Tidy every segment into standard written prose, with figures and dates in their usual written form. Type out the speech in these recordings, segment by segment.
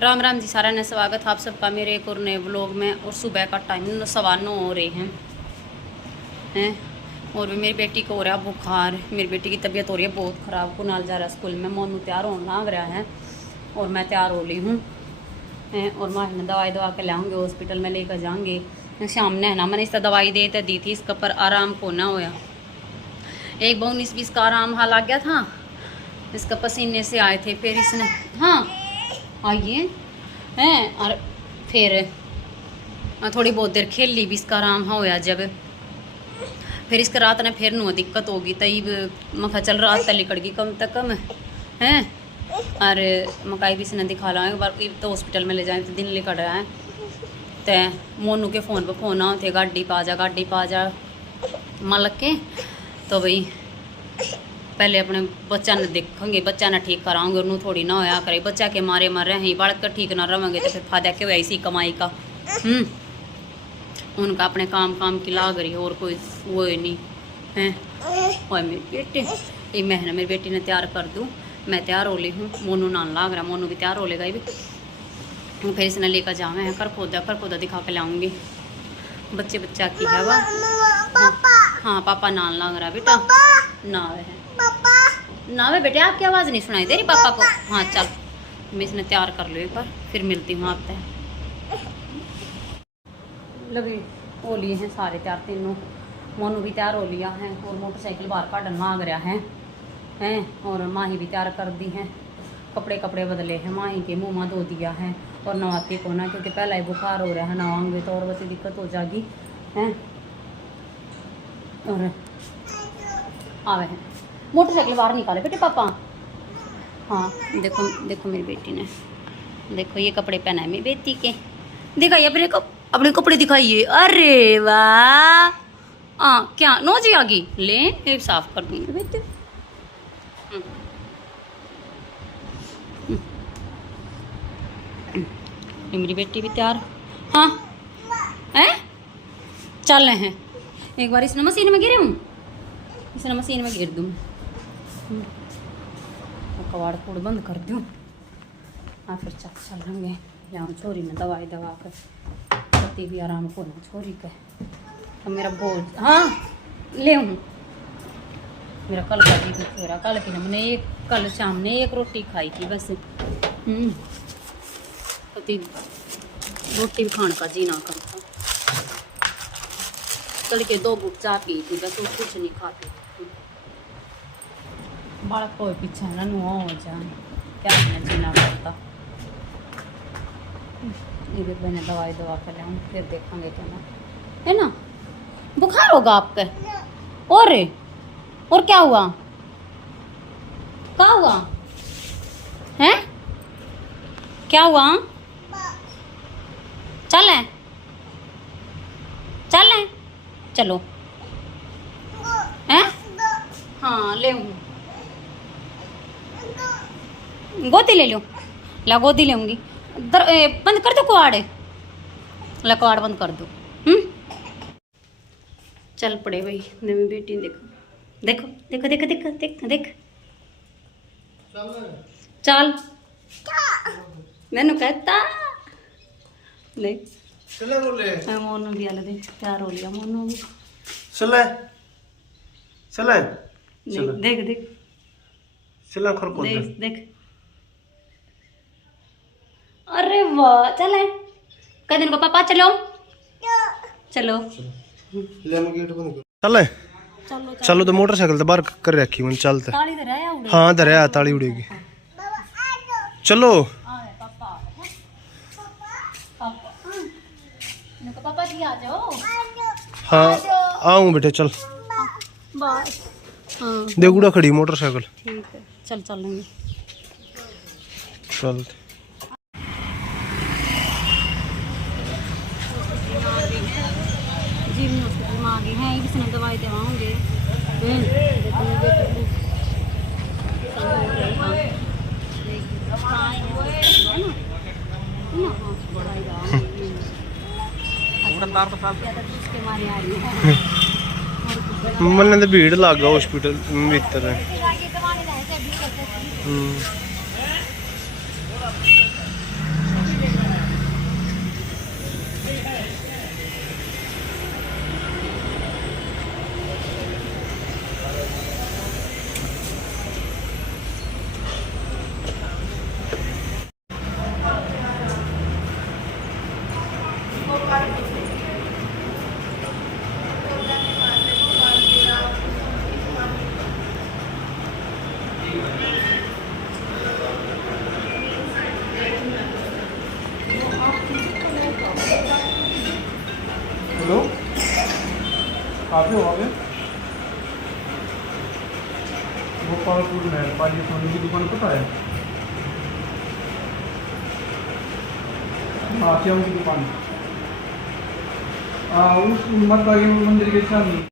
राम राम जी, सारा ने स्वागत आप सबका मेरे एक और नए व्लॉग में। और सुबह का टाइम 9:15 हो रहे हैं और भी मेरी बेटी को हो रहा है बुखार। मेरी बेटी की तबीयत हो रही है बहुत ख़राब। कुनाल जा रहा है स्कूल में, मोनू तैयार होने लग रहा है और मैं तैयार हो ली हूँ। और माँ ने दवाई दवा के लाऊंगे, हॉस्पिटल में लेकर जाएंगे। शाम ने है ना, मैंने इसका दवाई दे तो दी थी, इसका पर आराम को ना होया। एक 19-20 का आराम हाल आ गया था, इसका पसीने से आए थे। फिर इसने हाँ आइए हैं और फिर थोड़ी बहुत देर खेल ली भी, इसका आराम होया। जब फिर इसके रात ने फिर नो दिक्कत होगी, तब मखा चल रहा तली कड़गी कम तक कम हैं। और मकाई भी इसने दिखा ला एक बार तो हॉस्पिटल में ले जाए तो दिन लेकर रहा है। तो मोनू के फ़ोन पर फ़ोन आओ थे, गाड़ी पा जा मलक के। तो भाई पहले अपने बच्चा ने देखेंगे, बच्चा ने ठीक कराओगे, उन्होंने थोड़ी ना होया करे। बच्चा के मारे मर रहे हैं, बढ़ कर ठीक ना रहेंगे तो फिर फायदा क्या हुआ इसी कमाई का। उनका अपने काम की लाग रही है और कोई वो ही नहीं है। और मेरी बेटी ये मैं ना, मेरी बेटी ने तैयार कर दूँ, मैं तैयार हो ली हूँ। मोनू नान लाग रहा, मोनू भी तैयार हो लेगा ये भी। फिर इसने लेकर जावे हैं कर खोदा दिखा के लाऊंगी। बच्चा की है वह। हाँ पापा नान लाग रहा बेटा, नावे है नावे बेटे। आपकी आवाज़ नहीं सुनाई दे रही पापा को? हाँ चल, मैं इसने तैयार कर लो एक बार, फिर मिलती हूँ आपसे। लगे हो लिए हैं सारे तैयार, तीनों। मोनू भी तैयार हो लिया है और मोटरसाइकिल बाहर काटन आ गया हैं और माही भी तैयार कर दी हैं। कपड़े बदले हैं, माही के मुँह में धो दिया है और नवाती को ना, क्योंकि पहला ही बुखार हो रहा है, नवाएंगे तो और वैसे दिक्कत हो जाएगी हैं। और आवे हैं, मोटरसाइकिल बाहर निकाले बेटे पापा। हाँ देखो मेरी बेटी ने, देखो ये कपड़े पहना है मेरी बेटी के। दिखाइए अपने कपड़े दिखाइए। अरे वाह, क्या नो जी आ गई, ले एक साफ कर दूँगी बेटे। मेरी बेटी भी तैयार। हाँ हैं चल रहे हैं। एक बार इसने मशीन में गिरे हूँ, इसने मशीन में गिर दूँ। कबाड़ कूड़ बंद कर दूँ। हाँ फिर चल लेंगे। यहाँ छोरी ने दवाई दवा कर पति भी आराम को ना छोरी के। तो मेरा बोझ हाँ ले हूँ। मेरा कल का भी कुछ हो रहा, कल की हमने कल शाम ने एक रोटी खाई थी बस। पति रोटी भी खाने का जी ना करता। कल के 2 घूट चाय पी थी बस, और कुछ नहीं खाती। बालक को पीछे ना नुआ हो जाए, क्या जीना करता। ये मैंने दवाई दवा कर लाऊँ, फिर देखेंगे क्या ना है ना। बुखार होगा आपका? और क्या हुआ? क्या हुआ है? क्या हुआ? चलो हैं। हाँ ले गोदी ले लो, ला गोदी लेंगी। बंद कर दो कुआड़, ला कुआड़ बंद कर दो। चल पड़े भाई मेरी बेटी। देख चल मैंने कहता देख मोनू भी आला देख तैयार हो लिया। मोनू भी चले देख अरे वाह चले कह दिन को पापा चलो चलो तो मोटरसाइकिल तो बाहर कर रखी मैंने। चलते हाँ दरिया ताली उड़ेगी। चलो पापा जी आ जाओ। हाँ आऊँ बेटे चल। देगुड़ा खड़ी मोटरसाइकिल। ठीक है चल लेंगे। चल जी में हॉस्पिटल में आ गए हैं, किसी ने दवाई दवाओगे। मन तो भीड़ लग गया हॉस्पिटल भीतर। हेलो, आगे हो आगे। गोपालपुर में पाली सोनी की दुकान पता है? हाँ, श्याम की दुकान। हाँ, उस मत आगे मंदिर के सामने।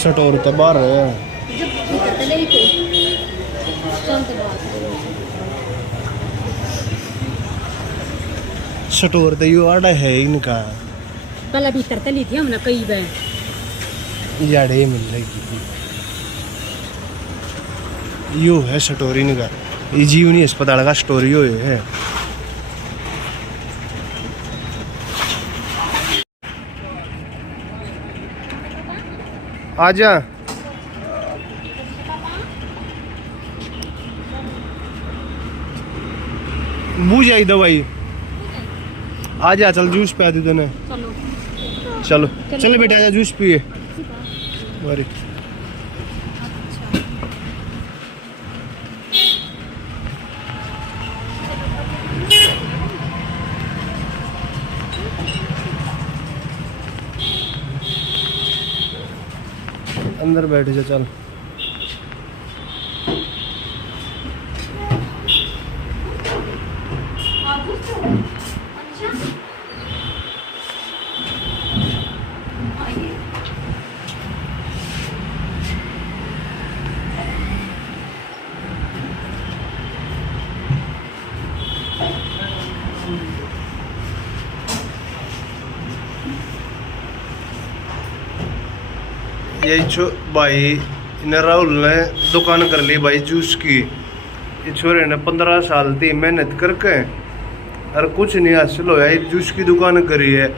शटोर तो बाहर है। शटोर तो यू आड़ा है इनका। पहले भीतर तली थी हमने कई बार याड़े मिल रही यू है शटोरी इनका। ये जीवनी अस्पताल का स्टोरी हो है। आजा बूझ आई दवाई। आजा चल जूस पिया दे तूने। चलो चलो बेटा आजा जूस पिए। अरे अंदर बैठ जा चल। यही छो भाई ने राहुल ने दुकान कर ली भाई जूस की। ये छोरे ने 15 साल थी मेहनत करके और कुछ नहीं हासिल होया। एक जूस की दुकान करी है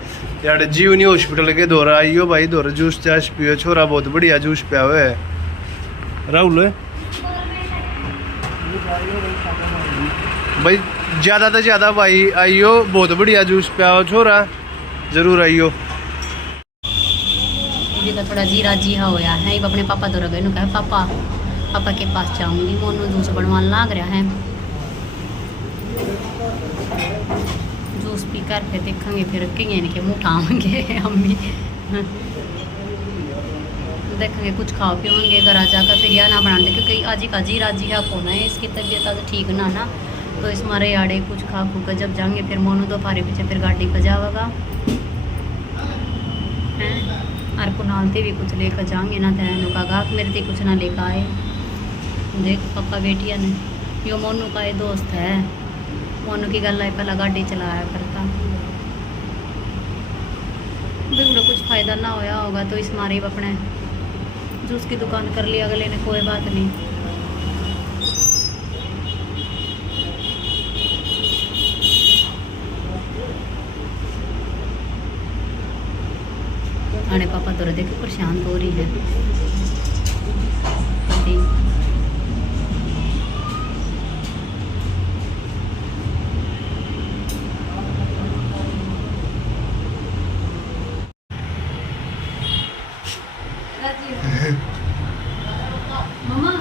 यार। जीवनी हॉस्पिटल के दौरा आई हो भाई, दौरा जूस चाश पियो। छोरा बहुत बढ़िया जूस पिया हुआ है राहुल भाई। ज़्यादा तो ज़्यादा भाई आइयो, बहुत बढ़िया जूस पिया हो छोरा, जरूर आइयो। का थोड़ा जीरा जी होया है। अपने पापा दौरा गए कहा पापा पापा के पास जाऊंगी, मोनू जूस बनवाने लग रहा है। जूस पी कर फिर देखेंगे, फिर कहीं इनके मुँह उठाएंगे हम भी देखेंगे, कुछ खा पियोंगे घर आ जाकर फिर यह ना बनाते, क्योंकि आज का जीरा जी कौन है, इसकी तबीयत आज ठीक ना तो इस मारे आड़े कुछ खा खू कर जब जाएंगे फिर मोनू दोपहर पीछे फिर गाड़ी पर जाएगा और कुनालते भी कुछ लेकर जाएंगे ना तेन का गाक मेरे थे कुछ ना लेकर आए। देख पापा बेटिया ने यो मोनू का ये दोस्त है। मोनू की गल है पहला गाड़ी चलाया करता, बिगड़ो कुछ फ़ायदा ना होया होगा तो इस मारे अपने जूस की दुकान कर लिया अगले ने, कोई बात नहीं। आने पापा तो देखो परेशान हो रही है। मम्मा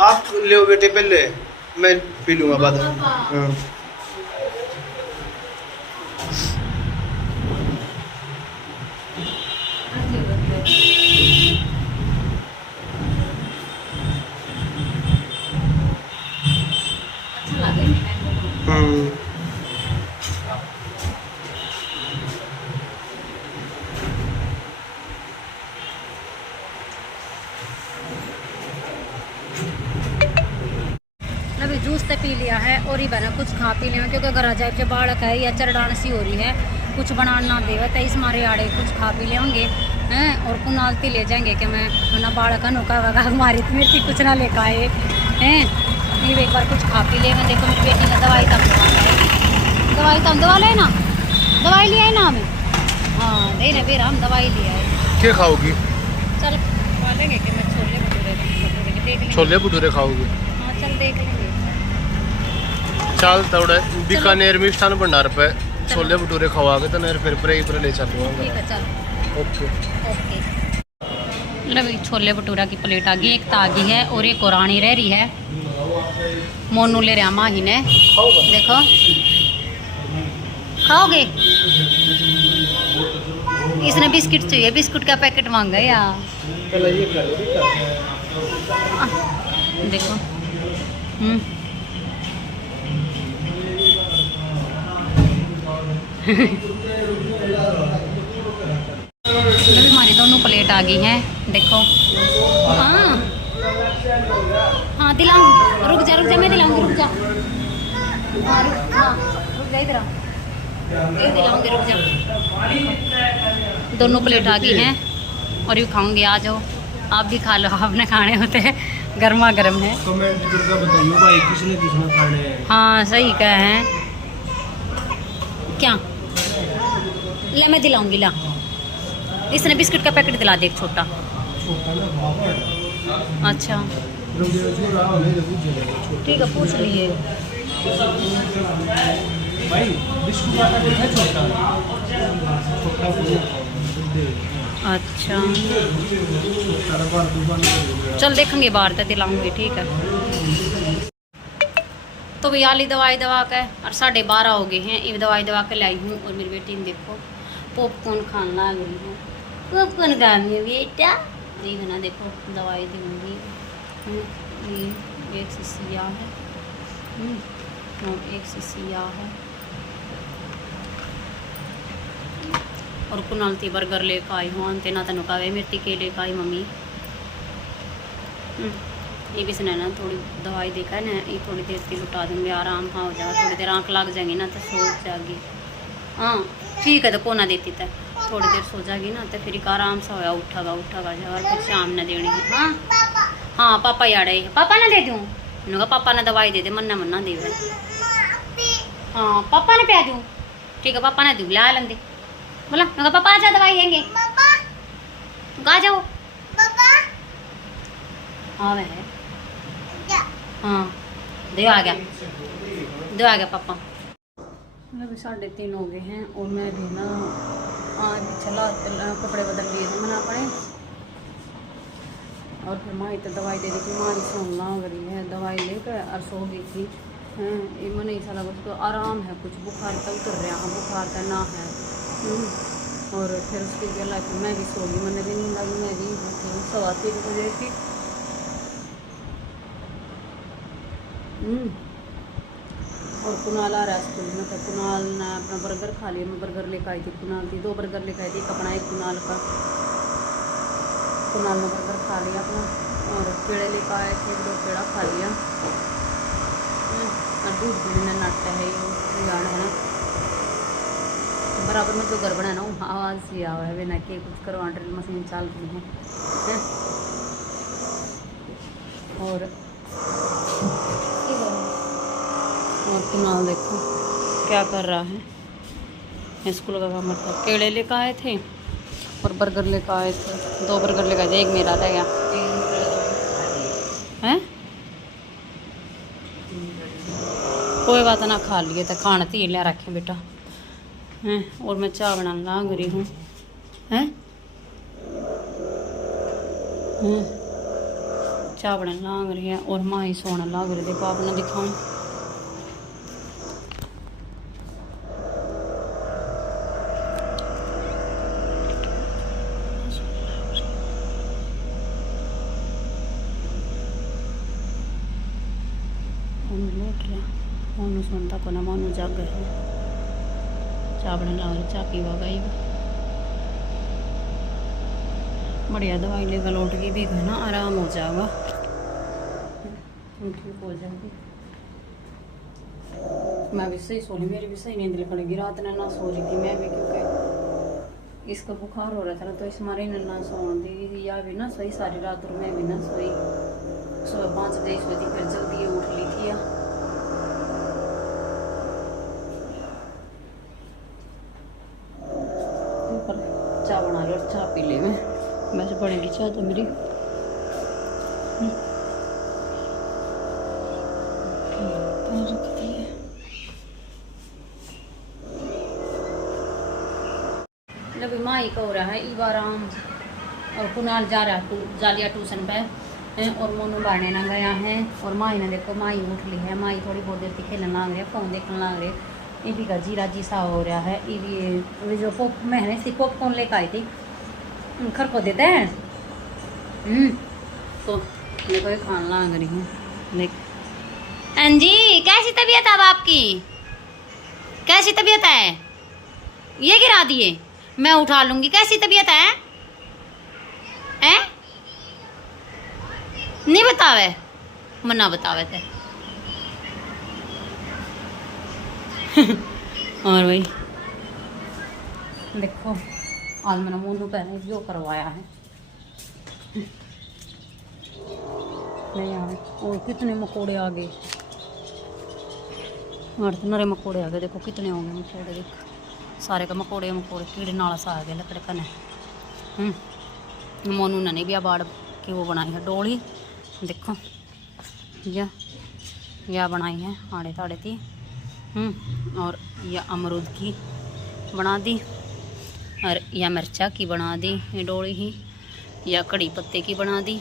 आप ले बेटे पहले, मैं पी लूँगा बाद में। हाँ। अभी जूस तो पी लिया है और ही बना कुछ खा पी लिया क्योंकि घर आ जाए के बालक है या चरडान सी हो रही है, कुछ बनाना ना देवे तो इस मारे आड़े कुछ खा पी लेंगे हैं और कुनालती ले जाएंगे कि मैं ना बालक अनोखा वगा हमारी तो मेरी कुछ ना लेकर आए हैं। ये एक बार कुछ खा पी ले। मैं देखो मेरी बेटी ने दवाई तक दवा लेना, दवाई ले आए ना हमें। हाँ दे ना बेरा हम दवाई ले आए। क्या खाओगी? चल खा लेंगे कि मैं छोले भटूरे देख लेंगे। छोले भटूरे खाओगे? हाँ चल देख लेंगे। चल थोड़े बीकानेर मिष्ठान भंडार पे छोले भटूरे खवा के तो फिर पर ले चलूँगा। ठीक है चल ओके ओके। मतलब छोले भटूरा की प्लेट आ गई, एक तागी है और एक रानी रह रही है। मोनू ले रहा माही ने, देखो खाओगे? इसने बिस्किट चाहिए, बिस्कुट का पैकेट मांगा यार। देखो हमारी दोनों प्लेट आ गई हैं, देखो। हाँ हाँ दिलाऊंगी, रुक जा मैं दिलाऊंगी, रुक जा। हाँ रुक जा इधर, ये दिलाऊंगी, रुक जा। दोनों प्लेट आ गई हैं और ये खाऊंगी, आ जाओ आप भी खा लो, आपने खाने होते हैं, गर्मा गर्म है। कमेंट करके बताइए भाई किसने किसने खाने हैं। हाँ सही कहे हैं। क्या ले मैं दिलाऊंगी, ला इसने बिस्किट का पैकेट दिला दे एक छोटा। अच्छा ठीक है पूछ लिए। भाई बिस्कुट का पैकेट है छोटा। अच्छा चल देखेंगे बाहर तक दिलाऊंगी, ठीक है। तो भैया ली दवाई दवा के और 12:30 हो गए हैं, ये दवाई दवा के लाई हूँ। और मेरी बेटी ने देखो पॉपकॉर्न खाने लग रही है। पॉपकॉर्न खानी है बेटा, देखो ना, देखो दवाई दूँगी। ये एक शीशिया है और एक शीशिया है। और कुनालती बर्गर लेकर आई हूँ, अंते ना तेन कहे मिर्ती के लेकर आई मम्मी। ये भी सुना ना थोड़ी दवाई देकर ना ये थोड़ी देर की लुटा दूँगी, आराम हाँ हो जाएगा। थोड़ी देर आँख लग जाएगी ना तो सो जाएगी। हाँ ठीक है तो कोना देती था, थोड़ी देर सो जाएगी ना तो फिर एक आराम से होया उठागा जाएगा और फिर शाम न देनी है। हाँ हाँ पापा याद है, पापा ना दे दूँ, मैंने कहा पापा ने दवाई दे दे, मन्ना दे। हाँ पापा ने पिया दूँ, ठीक है पापा ने दूँ, ला लेंगे। बोला मैं पापा आ जा दवाई देंगे, आ जाओ। हाँ वह हाँ दे आ गया पापा। अभी 3:30 हो गए हैं और मैं भी ना आज चला कपड़े बदल लिए थे मैंने अपने। और फिर माँ तो दवाई दे दी थी, माँ सोन लग रही है, दवाई लेकर और सो गई थी। हैं ये मन ही सारा कुछ तो आराम है, कुछ बुखार तो उतर रहा है, बुखार का ना है। और फिर उसके गला कि मैं भी सो गई, मैंने भी नींद आई, मैं भी 3:15 बजे थी। और कुणाल आ रहा है स्कूल में, तो कुणाल ने अपना बर्गर खा लिया। मैं बर्गर लेकर आई थी, कुणाल थी 2 बर्गर लेकर आई थी, एक अपना एक कुणाल का। कुणाल ने बर्गर खा लिया अपना और पेड़े लेकर आए थे, 2 पेड़ा खा लिया। और दूध पीने नाटक है ये यार है ना, बराबर में जो गड़बड़ है ना वो आवाज़ सी आवा है बिना के कुछ करवा ड्रिल मशीन चल रही है। और कुणाल देखो क्या कर रहा है, स्कूल का काम करता। केले लेकर आए थे और बर्गर लेकर आए थे, 2 बर्गर लेकर आए थे, एक मेरा रह गया हैं। कोई बात ना, खा लिए तो खाना तीन लिया रखे बेटा हैं। और मैं चाय बनाने लग रही हूँ हैं, चाय बनाने लग रही है और माँ ही सोने लग रही। देखो आपने दिखाऊँ सुनता को ना मोनू जग है चाय बना ला रही, चाय पीवा गई बढ़िया। दवाई लेकर लौट के भी है ना, आराम हो जाएगा, ठीक हो जाएगी। मैं भी सही सो रही, मेरी भी सही नींद पड़ेगी। रात ने ना सो रही थी मैं भी, क्योंकि इसका बुखार हो रहा था ना, तो इस मारे ना सोन दी या भी ना सोई सारी रात, और मैं भी ना सोई। सुबह 5 बजे सोई थी, फिर जल्दी उठ ली थी। चाय बना लो और चाय पी ले। मैं वैसे पड़ेगी चाय तो मेरी। अभी माई का हो रहा है इबाराम, और कुनाल जा रहा है जालिया ट्यूशन पे, और मोनू बाने ना गया है। और माई ने देखो, माई उठ ली है, माई थोड़ी बहुत देर खेलने लग रही है, फ़ोन देखने लग रही है। ये भी का जीरा जी सा हो रहा है। ये जो मैंने सी पॉपकॉर्न लेकर आई थी, खर को देते हैं तो देखो ये खाने लग रही है। देख जी, कैसी तबीयत है अब आपकी? कैसी तबीयत है? ये गिरा दिए, मैं उठा लूंगी। कैसी तबीयत है? हैं? नहीं बतावे, मना बतावे थे। और भाई देखो, आज मैंने मोनू पहने जो करवाया है। नहीं यार, और कितने मकोड़े आ गए, और नरे मकोड़े आ गए। देखो कितने हो गए मकोड़े, देख सारे का मकोड़े मकोड़े कीड़े नाला सा आ गए लकड़े कने। मोनू ने भी बाड़ की वो बनाई है डोली, देखो या बनाई है आड़े ताड़े थी। और यह अमरूद की बना दी, और या मिर्चा की बना दी ये डोली ही, या कड़ी पत्ते की बना दी।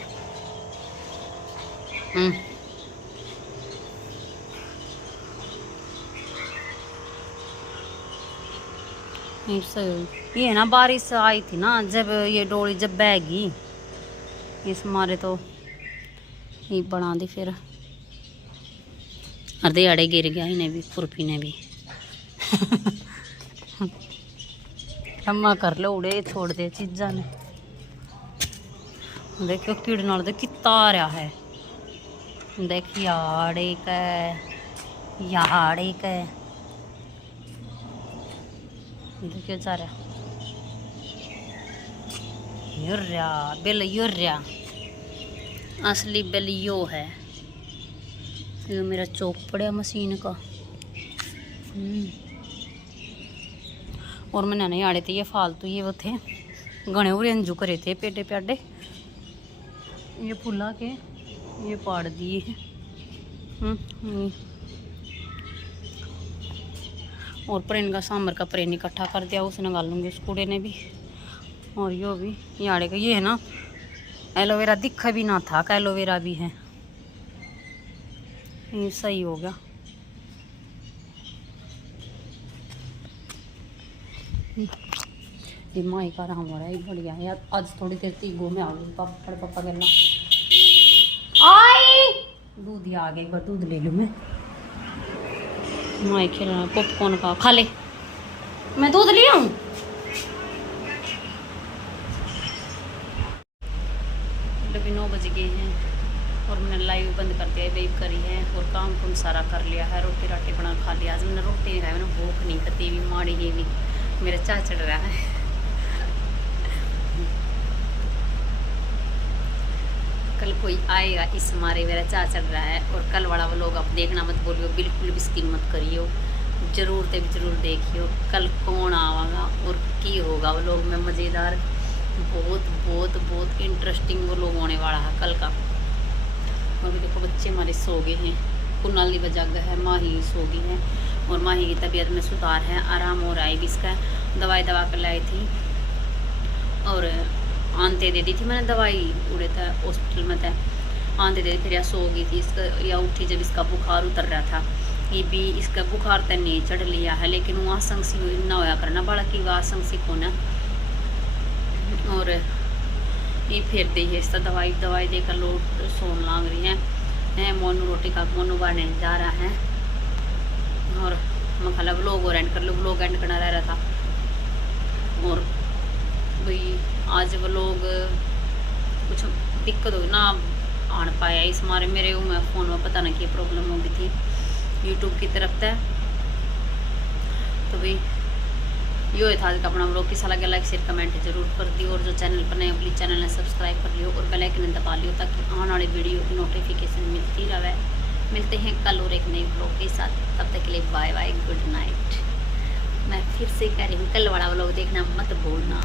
ये ना बारिश आई थी ना, जब ये डोली जब बहगी इस मारे तो ये बना दी। फिर अर्धे आड़े गिर गया इन्हें भी, खुरपी ने भी। क्षमा कर लो, उड़े छोड़ दे चीज़ा ने। देखो कीड़े नाल देख कितना आ रहा है, देख याड़े का देखियो जा रहा युर्या बिल, युर्या असली बिल यो है। ये मेरा चौक पड़ा मशीन का। और मैंने नहीं आड़े थे ये फालतू, ये वो थे गणे और अंजू करे थे पेडे प्याडे, ये फुला के ये पाड़ दिए। और प्रेन का सांबर का प्रेन इकट्ठा कर दिया, उसने गालूंगी उस कूड़े ने भी। और यो भी ये आड़े का, ये है ना एलोवेरा, दिखा भी ना था का एलोवेरा भी है। ये सही हो गया। ये माई का आराम हो रहा है, बढ़िया है। आज थोड़ी देर तीगो में आ गई पापा गला आई दूध ही आ गया, एक बार दूध ले लूँ मैं। माई खेलना पॉपकॉर्न का खा ले, मैं दूध ले आऊँ। अभी 9 बज गए हैं और मैंने लाइव बंद कर दिया है, वेब करी है और काम कुम सारा कर लिया है। रोटी राटी बना खा लिया। आज मैंने रोटी नहीं खाई, मैंने भूख नहीं करती भी माड़ी ही भी मेरा चाह चढ़ रहा है। कल कोई आएगा इस मारे मेरा चाह चढ़ रहा है। और कल वाला वो लोग आप देखना मत बोलियो, बिल्कुल भी स्किप मत करियो, जरूर ते भी जरूर देखियो कल कौन आवागा और की होगा वो लोग में मज़ेदार। बहुत बहुत बहुत इंटरेस्टिंग वो लोग होने वाला है कल का। और भी देखो बच्चे हमारे सो गए हैं, कुनाल दी वजह है, माही सो गई है और माही की तबीयत में सुधार है, आराम हो रहा है। भी इसका दवाई दवा कर लाई थी और आंते दे दी थी मैंने दवाई, उड़े था हॉस्पिटल में था, आंते दे दी। फिर यह सो गई थी इसका, या उठी जब इसका बुखार उतर रहा था। ये भी इसका बुखार तो नहीं चढ़ लिया है, लेकिन वो आसंग सी ना होया करना बड़ा कि वह आसंग सी होना। और ये फिर दी है इसका दवाई देकर लोट सोन लाग रही है। मोनू रोटी का मोनू बाने जा रहा है और मैं खाला व्लॉग और एंड कर लो, व्लॉग एंड करना रह रहा था। और भाई आज व्लॉग कुछ दिक्कत हो ना आन पाया, इस मारे मेरे में फ़ोन में पता नहीं क्या प्रॉब्लम हो गई थी यूट्यूब की तरफ से। तो भाई यो था आज का अपना व्लॉग, किसा लगा लाइक शेयर कमेंट जरूर कर दियो, और जो चैनल पर नए प्लीज चैनल ने सब्सक्राइब कर लियो और बेल आइकन दबा लियो ताकि आने वाली वीडियो की नोटिफिकेशन मिलती रहे। मिलते हैं कल और एक नए व्लॉग के साथ, तब तक के लिए बाय बाय, गुड नाइट। मैं फिर से कह रही हूँ कल वाला व्लॉग देखना मत भूलना।